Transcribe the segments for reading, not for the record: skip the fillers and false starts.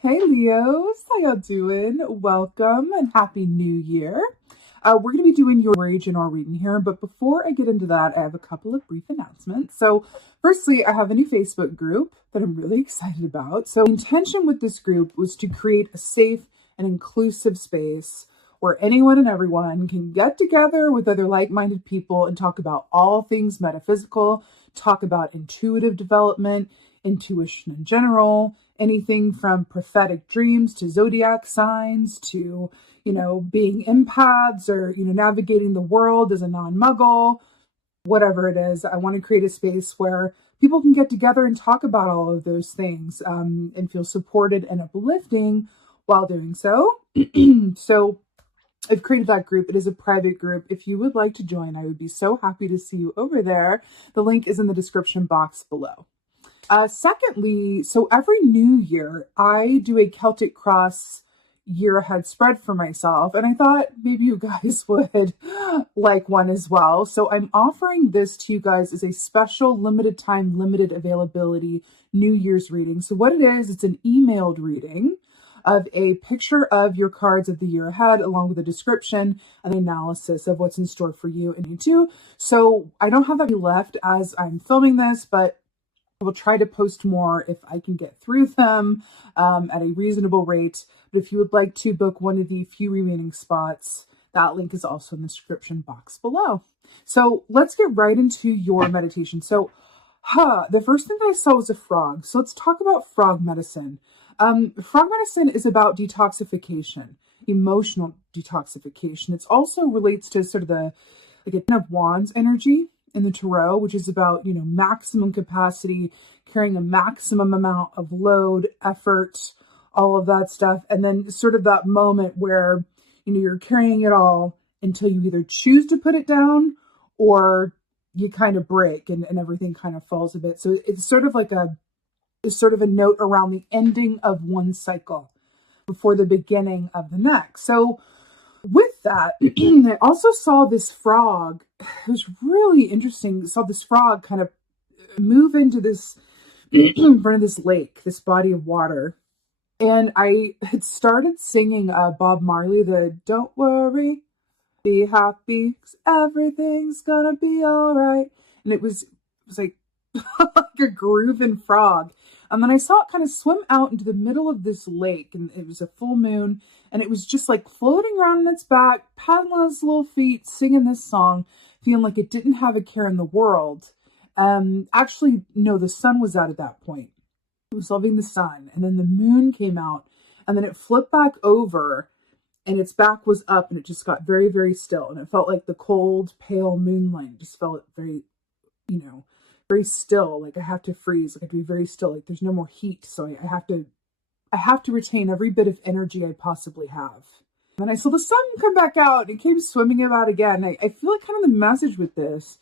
Hey Leos, how y'all doing? Welcome and Happy New Year. We're going to be doing your general reading here, but before I get into that, I have a couple of brief announcements. So firstly, I have a new Facebook group that I'm really excited about. So the intention with this group was to create a safe and inclusive space where anyone and everyone can get together with other like-minded people and talk about all things metaphysical, talk about intuitive development, intuition in general, anything from prophetic dreams to zodiac signs to, being empaths or, navigating the world as a non-muggle, whatever it is. I want to create a space where people can get together and talk about all of those things and feel supported and uplifting while doing so. So I've created that group. It is a private group. If you would like to join, I would be so happy to see you over there. The link is in the description box below. Secondly, so every new year, I do a Celtic Cross year ahead spread for myself, and I thought maybe you guys would like one as well. So I'm offering this to you guys as a special limited time, limited availability New Year's reading. So what it is, it's an emailed reading of a picture of your cards of the year ahead, along with a description and analysis of what's in store for you and you too. So I don't have that left as I'm filming this, but I will try to post more if I can get through them at a reasonable rate. But if you would like to book one of the few remaining spots, that link is also in the description box below. So let's get right into your meditation. So the first thing that I saw was a frog. So let's talk about frog medicine. Frog medicine is about detoxification, emotional detoxification. It also relates to sort of the a Ten of Wands energy in the tarot, which is about, maximum capacity, carrying a maximum amount of load, effort, all of that stuff. And then sort of that moment where, you're carrying it all until you either choose to put it down or you kind of break and everything kind of falls a bit. So it's sort of like a note around the ending of one cycle before the beginning of the next. So with that, I also saw this frog. It was really interesting. I saw this frog kind of move into this in front of this lake, this body of water. And I had started singing Bob Marley, the "Don't Worry, Be Happy, 'cause everything's gonna be all right." And it was like, like a grooving frog. And then I saw it kind of swim out into the middle of this lake, and it was a full moon, and it was just like floating around on its back, paddling on its little feet, singing this song, feeling like it didn't have a care in the world. Actually, no, the sun was out at that point. It was loving the sun, and then the moon came out, and then it flipped back over, and its back was up, and it just got very, very still, and it felt like the cold, pale moonlight. Just felt very, very still. Like I have to freeze. Like I have to be very still. Like there's no more heat, so I have to retain every bit of energy I possibly have. And then I saw the sun come back out and came swimming about again. I feel like kind of the message with this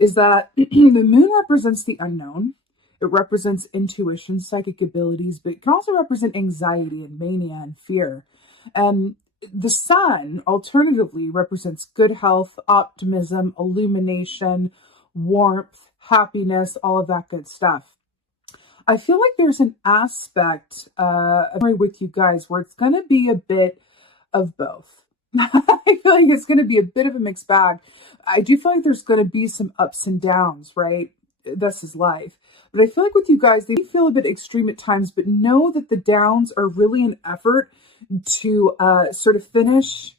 is that the moon represents the unknown. It represents intuition, psychic abilities, but it can also represent anxiety and mania and fear. And the sun, alternatively, represents good health, optimism, illumination, warmth, happiness, all of that good stuff. I feel like there's an aspect with you guys where it's going to be a bit of both. I feel like it's going to be a bit of a mixed bag. I do feel like there's going to be some ups and downs, right? This is life. But I feel like with you guys, they feel a bit extreme at times, but know that the downs are really an effort to sort of finish,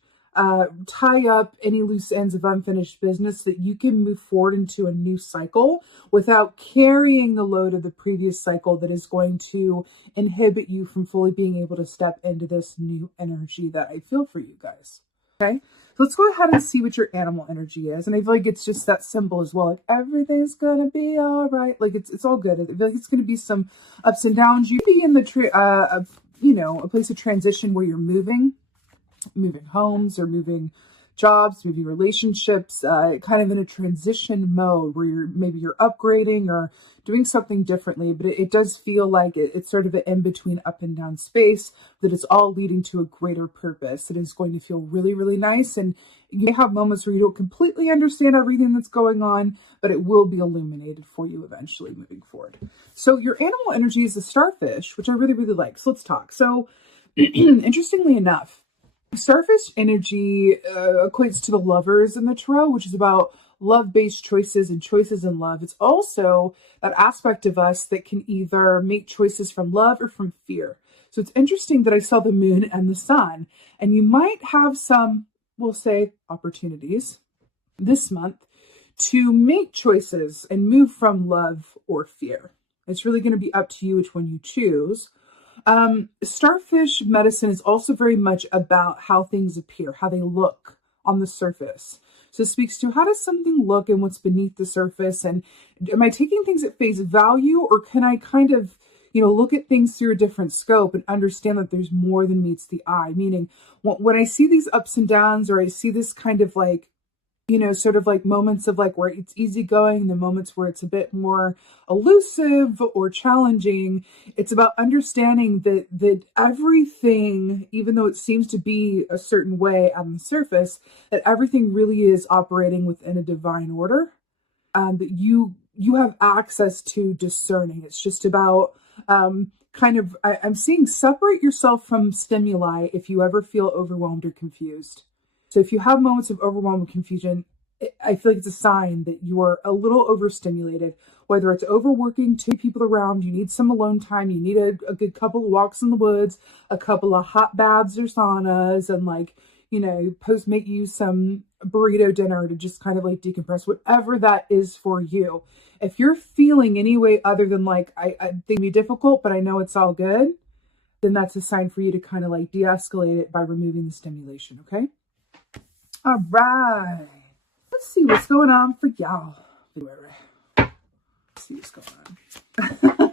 tie up any loose ends of unfinished business so that you can move forward into a new cycle without carrying the load of the previous cycle that is going to inhibit you from fully being able to step into this new energy that I feel for you guys. Okay, so let's go ahead and see what your animal energy is. And I feel like it's just that simple as well. Like everything's gonna be all right. Like it's all good. I feel like it's gonna be some ups and downs. You be in the a place of transition where you're moving homes or moving jobs, maybe relationships, kind of in a transition mode where you're upgrading or doing something differently, but it does feel like it's sort of an in-between up and down space, that it's all leading to a greater purpose. It is going to feel really, really nice. And you may have moments where you don't completely understand everything that's going on, but it will be illuminated for you eventually moving forward. So your animal energy is the starfish, which I really, really like. So let's talk. So interestingly enough, starfish energy equates to the lovers in the tarot, which is about love-based choices and choices in love. It's also that aspect of us that can either make choices from love or from fear. So it's interesting that I saw the moon and the sun, and you might have some, we'll say, opportunities this month to make choices and move from love or fear. It's really going to be up to you which one you choose. Starfish medicine is also very much about how things appear, how they look on the surface. So it speaks to how does something look and what's beneath the surface, and am I taking things at face value, or can I kind of, look at things through a different scope and understand that there's more than meets the eye? Meaning, when I see these ups and downs, or I see this kind of like, sort of like moments of like where it's easygoing, the moments where it's a bit more elusive or challenging, it's about understanding that everything, even though it seems to be a certain way on the surface, that everything really is operating within a divine order, that you have access to discerning. It's just about I'm seeing separate yourself from stimuli if you ever feel overwhelmed or confused. So if you have moments of overwhelm and confusion, I feel like it's a sign that you are a little overstimulated, whether it's overworking, too many people around, you need some alone time, you need a good couple of walks in the woods, a couple of hot baths or saunas, and make you some burrito dinner to just kind of like decompress, whatever that is for you. If you're feeling any way other than like, I think it'd be difficult, but I know it's all good, then that's a sign for you to kind of like de-escalate it by removing the stimulation, okay? All right, let's see what's going on for y'all. Let's see what's going on.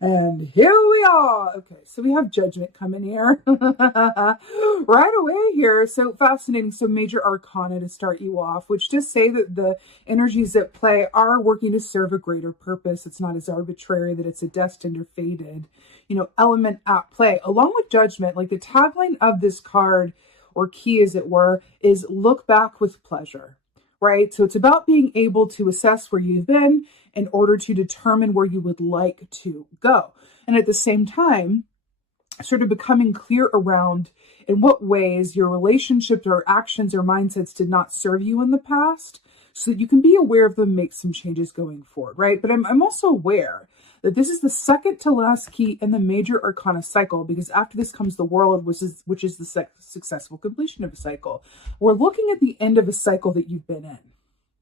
And here we are. Okay, so we have judgment coming here right away here. So fascinating. So major arcana to start you off, which just say that the energies at play are working to serve a greater purpose. It's not as arbitrary that it's a destined or fated, element at play. Along with judgment, like the tagline of this card, or key as it were, is look back with pleasure, right? So it's about being able to assess where you've been in order to determine where you would like to go. And at the same time, sort of becoming clear around in what ways your relationships or actions or mindsets did not serve you in the past, so that you can be aware of them, make some changes going forward, right? But I'm also aware that this is the second to last key in the major arcana cycle, because after this comes the world, which is the successful completion of a cycle. We're looking at the end of a cycle that you've been in,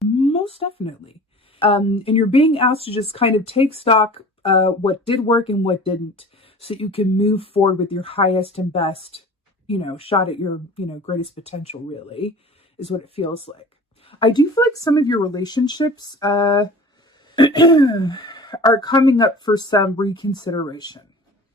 most definitely. And you're being asked to just kind of take stock, what did work and what didn't, so that you can move forward with your highest and best, shot at your, greatest potential, really, is what it feels like. I do feel like some of your relationships, are coming up for some reconsideration.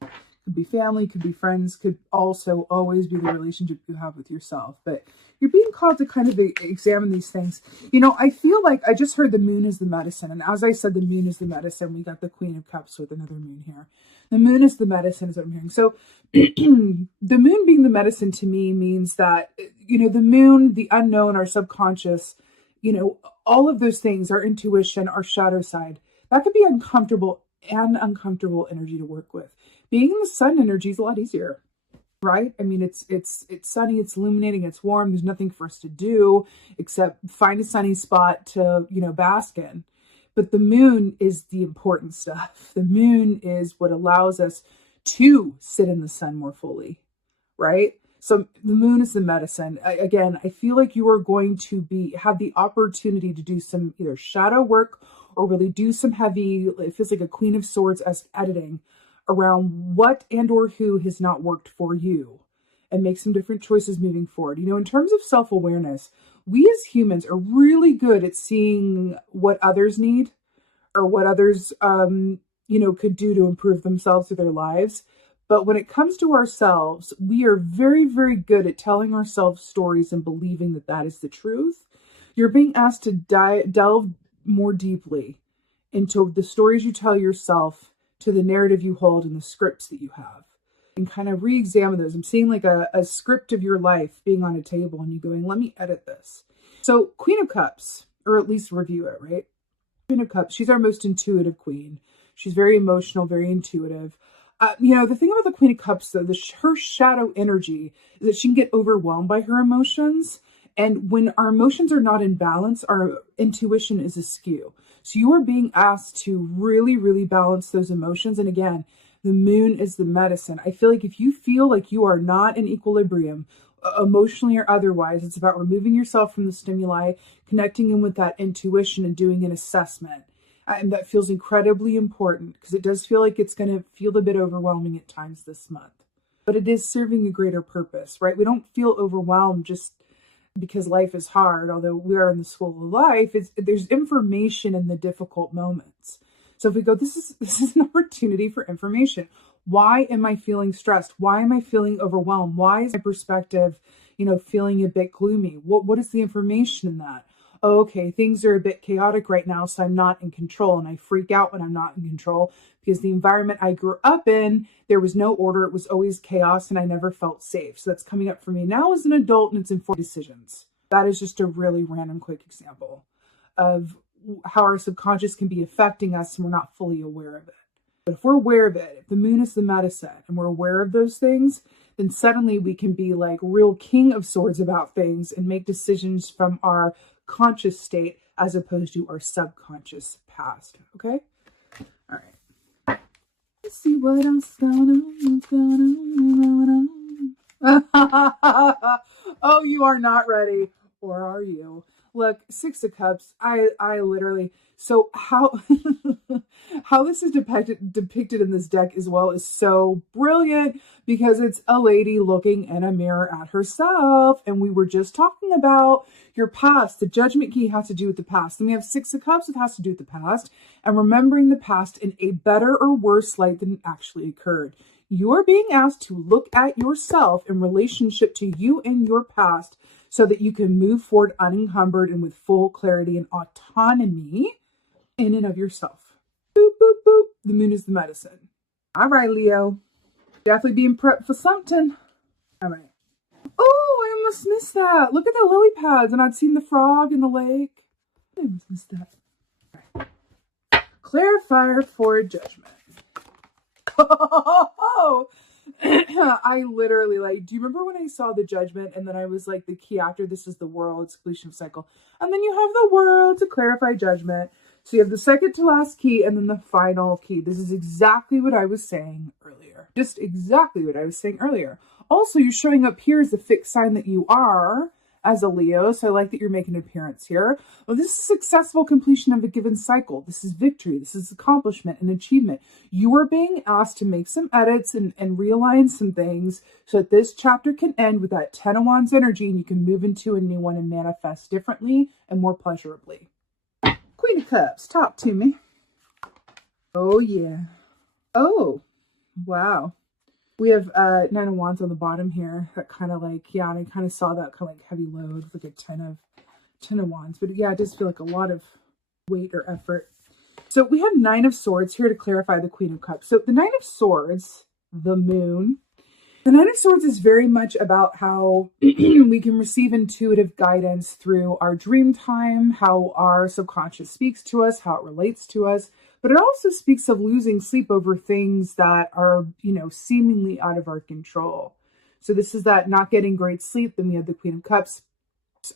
Could be family, could be friends, could also always be the relationship you have with yourself. But you're being called to kind of examine these things. I feel like I just heard the moon is the medicine. And as I said, the moon is the medicine. We got the Queen of Cups with another moon here. The moon is the medicine is what I'm hearing. So the moon being the medicine to me means that, the moon, the unknown, our subconscious, all of those things, our intuition, our shadow side, that could be uncomfortable energy to work with. Being in the sun energy is a lot easier, right? I mean, it's sunny, it's illuminating, it's warm. There's nothing for us to do except find a sunny spot to, bask in. But the moon is the important stuff. The moon is what allows us to sit in the sun more fully, right? So the moon is the medicine. Again, I feel like you are going to have the opportunity to do some either shadow work or really do some heavy, it feels like a Queen of Swords-esque editing around what and or who has not worked for you, and make some different choices moving forward. In terms of self-awareness, we as humans are really good at seeing what others need or what others, could do to improve themselves or their lives. But when it comes to ourselves, we are very, very good at telling ourselves stories and believing that that is the truth. You're being asked to delve more deeply into the stories you tell yourself, to the narrative you hold, and the scripts that you have, and kind of re-examine those. I'm seeing like a script of your life being on a table and you going, let me edit this. So Queen of Cups, or at least review it, right? Queen of Cups, she's our most intuitive queen. She's very emotional, very intuitive. The thing about the Queen of Cups, though, her shadow energy is that she can get overwhelmed by her emotions. And when our emotions are not in balance, our intuition is askew. So you are being asked to really, really balance those emotions. And again, the moon is the medicine. I feel like if you feel like you are not in equilibrium, emotionally or otherwise, it's about removing yourself from the stimuli, connecting in with that intuition and doing an assessment. And that feels incredibly important because it does feel like it's going to feel a bit overwhelming at times this month. But it is serving a greater purpose, right? We don't feel overwhelmed just because life is hard, although we are in the school of life. There's information in the difficult moments. So if we go, this is an opportunity for information. Why am I feeling stressed? Why am I feeling overwhelmed? Why is my perspective, feeling a bit gloomy? What is the information in that? Oh, okay, things are a bit chaotic right now, so I'm not in control. And I freak out when I'm not in control because the environment I grew up in, there was no order. It was always chaos and I never felt safe. So that's coming up for me now as an adult, and it's informed decisions. That is just a really random, quick example of how our subconscious can be affecting us and we're not fully aware of it. But if we're aware of it, if the moon is the medicine and we're aware of those things, then suddenly we can be like real king of swords about things and make decisions from our conscious state as opposed to our subconscious past. Okay? All right. Let's see what else is going on. Oh, you are not ready. Or are you? Look, Six of Cups, I literally, so how how this is depicted in this deck as well is so brilliant because it's a lady looking in a mirror at herself. And we were just talking about your past. The judgment key has to do with the past. And we have Six of Cups, it has to do with the past and remembering the past in a better or worse light than actually occurred. You're being asked to look at yourself in relationship to you and your past so that you can move forward unencumbered and with full clarity and autonomy in and of yourself. Boop, boop, boop. The moon is the medicine. All right, Leo. Definitely being prepped for something. All right. Oh, I almost missed that. Look at the lily pads, and I'd seen the frog in the lake. I almost missed that. All right. Clarifier for judgment. Oh, I literally do you remember when I saw the judgment and then I was like, the key after this is the world's completion cycle. And then you have the world to clarify judgment. So you have the second to last key and then the final key. This is exactly what I was saying earlier. Just exactly what I was saying earlier. Also, you're showing up here as the fixed sign that you are as a Leo. So I like that you're making an appearance here. Well, this is successful completion of a given cycle. This is victory. This is accomplishment and achievement. You are being asked to make some edits and realign some things so that this chapter can end with that Ten of Wands energy and you can move into a new one and manifest differently and more pleasurably. Queen of Cups, talk to me. Oh, yeah. Oh, wow. We have Nine of Wands on the bottom here. That kind of and I kind of saw that kind of heavy load, like a ten of Wands. But yeah, it does feel like a lot of weight or effort. So we have Nine of Swords here to clarify the Queen of Cups. So the Nine of Swords, the moon. The Nine of Swords is very much about how we can receive intuitive guidance through our dream time, how our subconscious speaks to us, how it relates to us. But it also speaks of losing sleep over things that are, seemingly out of our control. So this is that not getting great sleep. Then we have the Queen of Cups.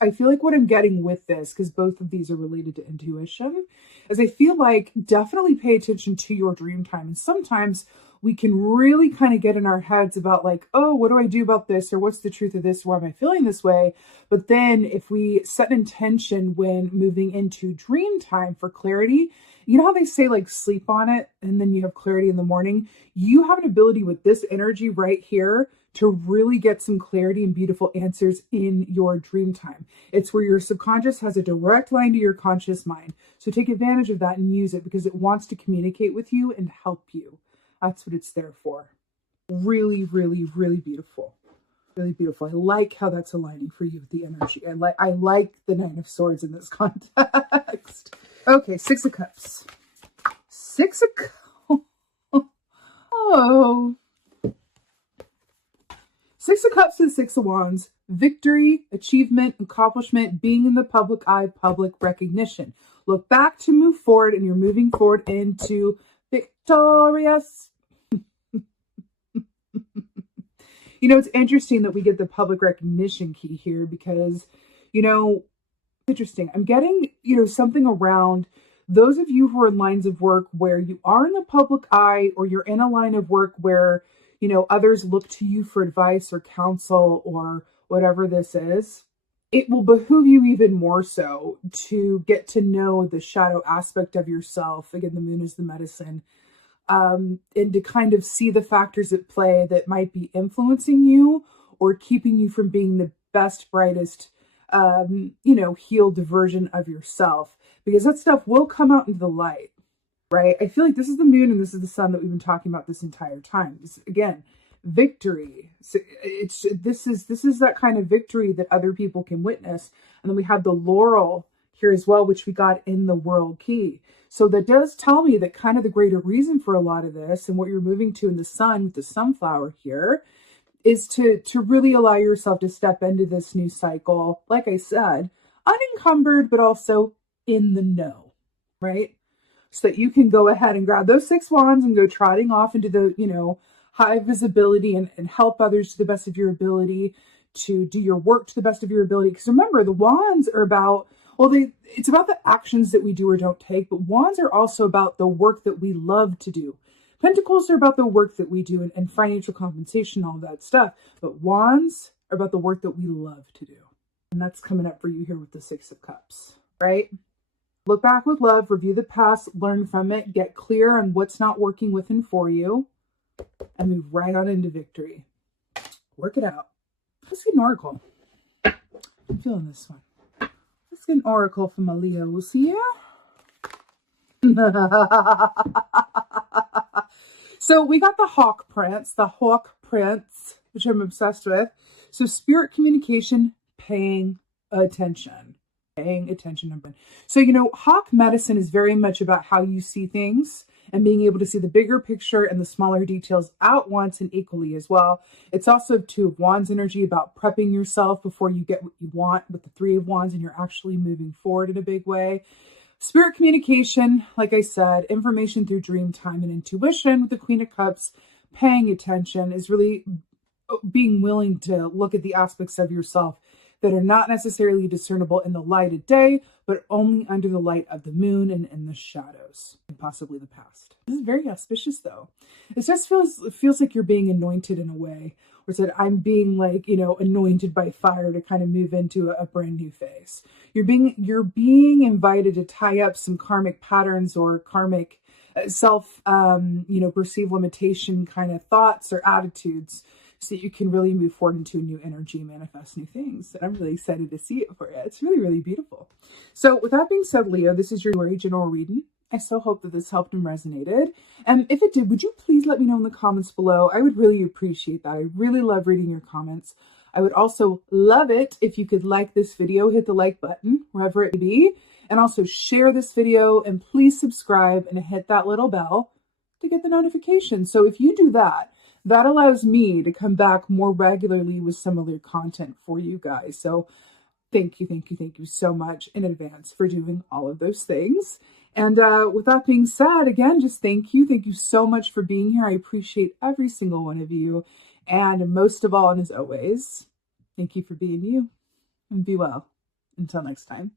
I feel like what I'm getting with this, because both of these are related to intuition, is I feel like definitely pay attention to your dream time. And sometimes we can really kind of get in our heads about oh, what do I do about this? Or what's the truth of this? Why am I feeling this way? But then if we set an intention when moving into dream time for clarity, you know how they say sleep on it and then you have clarity in the morning? You have an ability with this energy right here to really get some clarity and beautiful answers in your dream time. It's where your subconscious has a direct line to your conscious mind. So take advantage of that and use it because it wants to communicate with you and help you. That's what it's there for. Really, really, really beautiful. Really beautiful. I like how that's aligning for you with the energy. I like the Nine of Swords in this context. Okay, Six of Cups. Six of Cups. Oh. Six of Cups and Six of Wands. Victory, achievement, accomplishment, being in the public eye, public recognition. Look back to move forward, and you're moving forward into victorious. You know, it's interesting that we get the public recognition key here because, you know, interesting. I'm getting, you know, something around those of you who are in lines of work where you are in the public eye, or you're in a line of work where, you know, others look to you for advice or counsel or whatever this is. It will behoove you even more so to get to know the shadow aspect of yourself. Again, the moon is the medicine. And to kind of see the factors at play that might be influencing you or keeping you from being the best, brightest, you know, healed version of yourself, because that stuff will come out into the light, right? I feel like this is the moon and this is the sun that we've been talking about this entire time. This, again, victory. So this is that kind of victory that other people can witness. And then we have the laurel here as well, which we got in the world key. So that does tell me that kind of the greater reason for a lot of this and what you're moving to in the sun with the sunflower here is to really allow yourself to step into this new cycle. Like I said, unencumbered, but also in the know, right? So that you can go ahead and grab those six wands and go trotting off into the, you know, high visibility and help others to the best of your ability, to do your work to the best of your ability. Because remember, the wands are about, well, it's about the actions that we do or don't take, but wands are also about the work that we love to do. Pentacles are about the work that we do and financial compensation, all that stuff. But wands are about the work that we love to do. And that's coming up for you here with the Six of Cups, right? Look back with love, review the past, learn from it, get clear on what's not working with and for you, and move right on into victory. Work it out. Let's get an oracle. I'm feeling this one. Let's get an oracle from a Leo. We'll see ya. So we got the Hawk Prince, which I'm obsessed with. So spirit communication, paying attention. So, you know, hawk medicine is very much about how you see things and being able to see the bigger picture and the smaller details at once and equally as well. It's also Two of Wands energy, about prepping yourself before you get what you want with the Three of Wands and you're actually moving forward in a big way. Spirit communication, like I said, information through dream time and intuition with the Queen of Cups. Paying attention is really being willing to look at the aspects of yourself that are not necessarily discernible in the light of day, but only under the light of the moon and in the shadows, and possibly the past. This is very auspicious, though. It just feels like you're being anointed in a way, or said, I'm being like, you know, anointed by fire to kind of move into a brand new phase. You're being invited to tie up some karmic patterns or karmic self, you know, perceived limitation kind of thoughts or attitudes, so that you can really move forward into a new energy, manifest new things. And I'm really excited to see it for you. It's really, really beautiful. So with that being said, Leo, this is your general reading. I so hope that this helped and resonated. And if it did, would you please let me know in the comments below? I would really appreciate that. I really love reading your comments. I would also love it if you could like this video, hit the like button, wherever it may be, and also share this video, and please subscribe and hit that little bell to get the notification. So if you do that, that allows me to come back more regularly with similar content for you guys. So thank you so much in advance for doing all of those things. And with that being said, again, just thank you. Thank you so much for being here. I appreciate every single one of you. And most of all, and as always, thank you for being you. And be well. Until next time.